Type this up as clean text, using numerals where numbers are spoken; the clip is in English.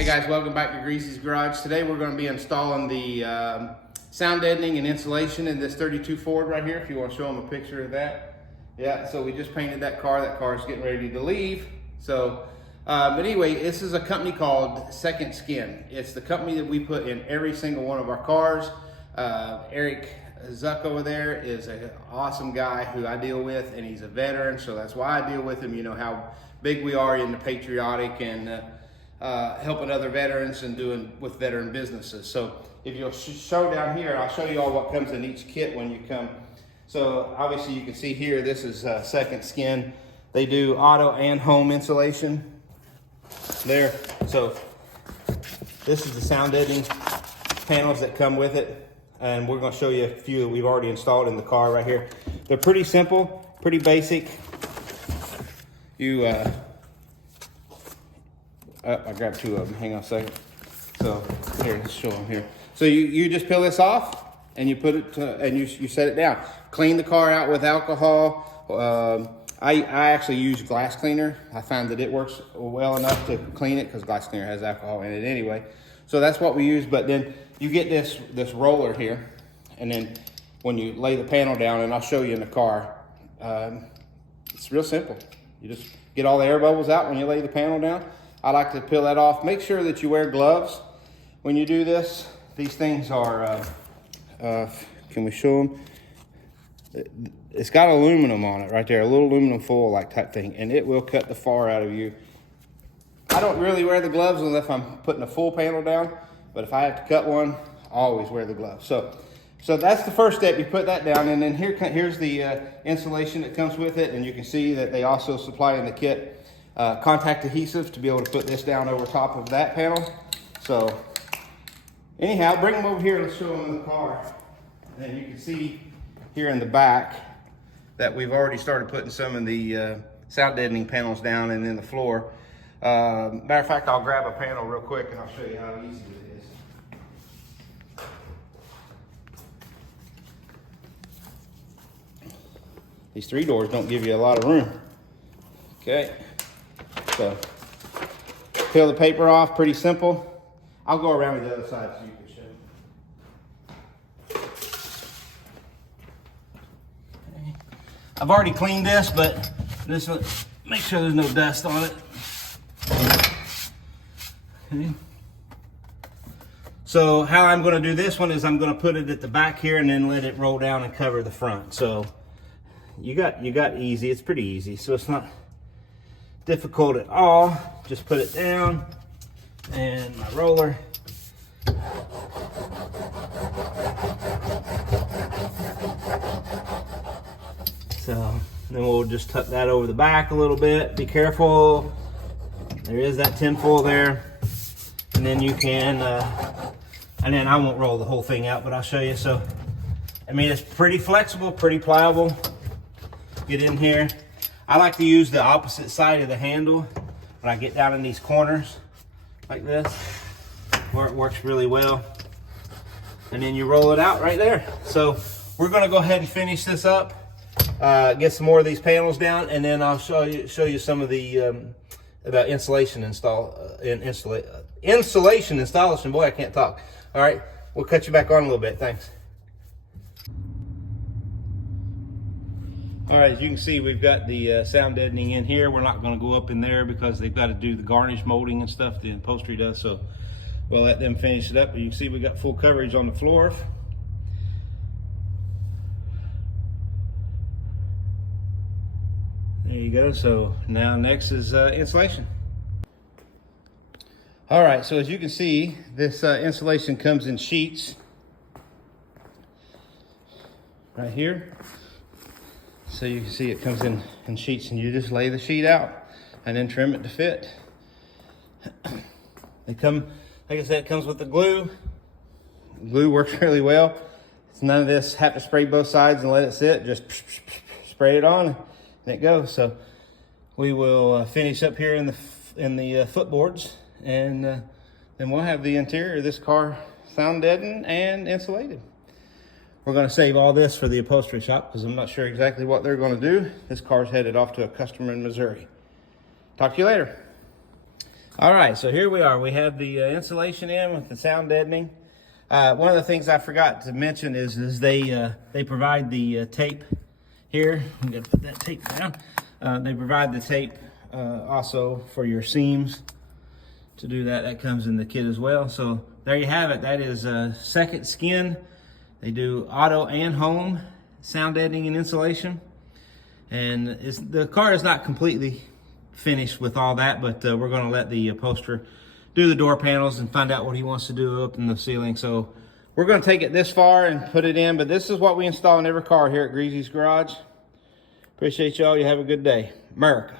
Hey guys, welcome back to Greezyz Garage. Today we're going to be installing the sound deadening and insulation in this 32 Ford right here, if you want to show them a picture of that. Yeah, so we just painted that car. That car is getting ready to leave. So, but anyway, this is a company called Second Skin. It's the company that we put in every single one of our cars. Eric Zuck over there is an awesome guy who I deal with, and he's a veteran, so that's why I deal with him. You know how big we are in the patriotic and helping other veterans and doing with veteran businesses. So if you'll show down here, I'll show you all what comes in each kit when you come. So obviously you can see here, this is Second Skin. They do auto and home insulation there. So this is the sound deadening panels that come with it. And we're gonna show you a few that we've already installed in the car right here. They're pretty simple, pretty basic. I grabbed two of them, hang on a second. So here, let's show them here. So you just peel this off and you put it to, and you set it down. Clean the car out with alcohol. I actually use glass cleaner. I find that it works well enough to clean it because glass cleaner has alcohol in it anyway. So that's what we use, but then you get this roller here, and then when you lay the panel down, and I'll show you in the car, it's real simple. You just get all the air bubbles out when you lay the panel down. I like to peel that off. Make sure that you wear gloves when you do this. These things are, can we show them? It's got aluminum on it right there, a little aluminum foil like type thing, and it will cut the far out of you. I don't really wear the gloves unless I'm putting a full panel down, but if I have to cut one, I always wear the gloves. So that's the first step. You put that down, and then here's the insulation that comes with it, and you can see that they also supply in the kit contact adhesive to be able to put this down over top of that panel. So anyhow, bring them over here. Let's show them in the car. And then you can see here in the back that we've already started putting some of the sound deadening panels down and in the floor. Matter of fact, I'll grab a panel real quick and I'll show you how easy it is. These 3 doors don't give you a lot of room. Okay, so peel the paper off, pretty simple. I'll go around to the other side so you can show. Okay. I've already cleaned this, but this one, make sure there's no dust on it. Okay. So how I'm going to do this one is I'm going to put it at the back here and then let it roll down and cover the front. So you got easy. It's pretty easy. So it's not difficult at all. Just put it down and my roller. So then we'll just tuck that over the back a little bit. Be careful. There is that tinfoil there. And then you can, and then I won't roll the whole thing out, but I'll show you. So, I mean, it's pretty flexible, pretty pliable. Get in here. I like to use the opposite side of the handle when I get down in these corners like this, where it works really well. And then you roll it out right there. So we're gonna go ahead and finish this up, get some more of these panels down, and then I'll show you some of the insulation installation. Boy, I can't talk. All right, we'll cut you back on a little bit. Thanks. All right, as you can see, we've got the sound deadening in here. We're not going to go up in there because they've got to do the garnish molding and stuff the upholstery does. So we'll let them finish it up. But you can see we got full coverage on the floor. There you go. So now next is insulation. All right, so as you can see, this insulation comes in sheets right here. So you can see it comes in sheets, and you just lay the sheet out and then trim it to fit. They come, like I said, it comes with the glue. Glue works really well. It's none of this have to spray both sides and let it sit. Just spray it on and it goes. So we will finish up here in the footboards, and then we'll have the interior of this car sound deadened and insulated. We're going to save all this for the upholstery shop because I'm not sure exactly what they're going to do. This car's headed off to a customer in Missouri. Talk to you later. All right, so here we are. We have the insulation in with the sound deadening. One of the things I forgot to mention is they provide the tape here. I'm gonna put that tape down. They provide the tape also for your seams. To do that, that comes in the kit as well. So there you have it. That is Second Skin. They do auto and home sound deadening and insulation. And the car is not completely finished with all that, but we're going to let the upholsterer do the door panels and find out what he wants to do up in the ceiling. So we're going to take it this far and put it in, but this is what we install in every car here at Greezyz Garage. Appreciate y'all. You have a good day. America.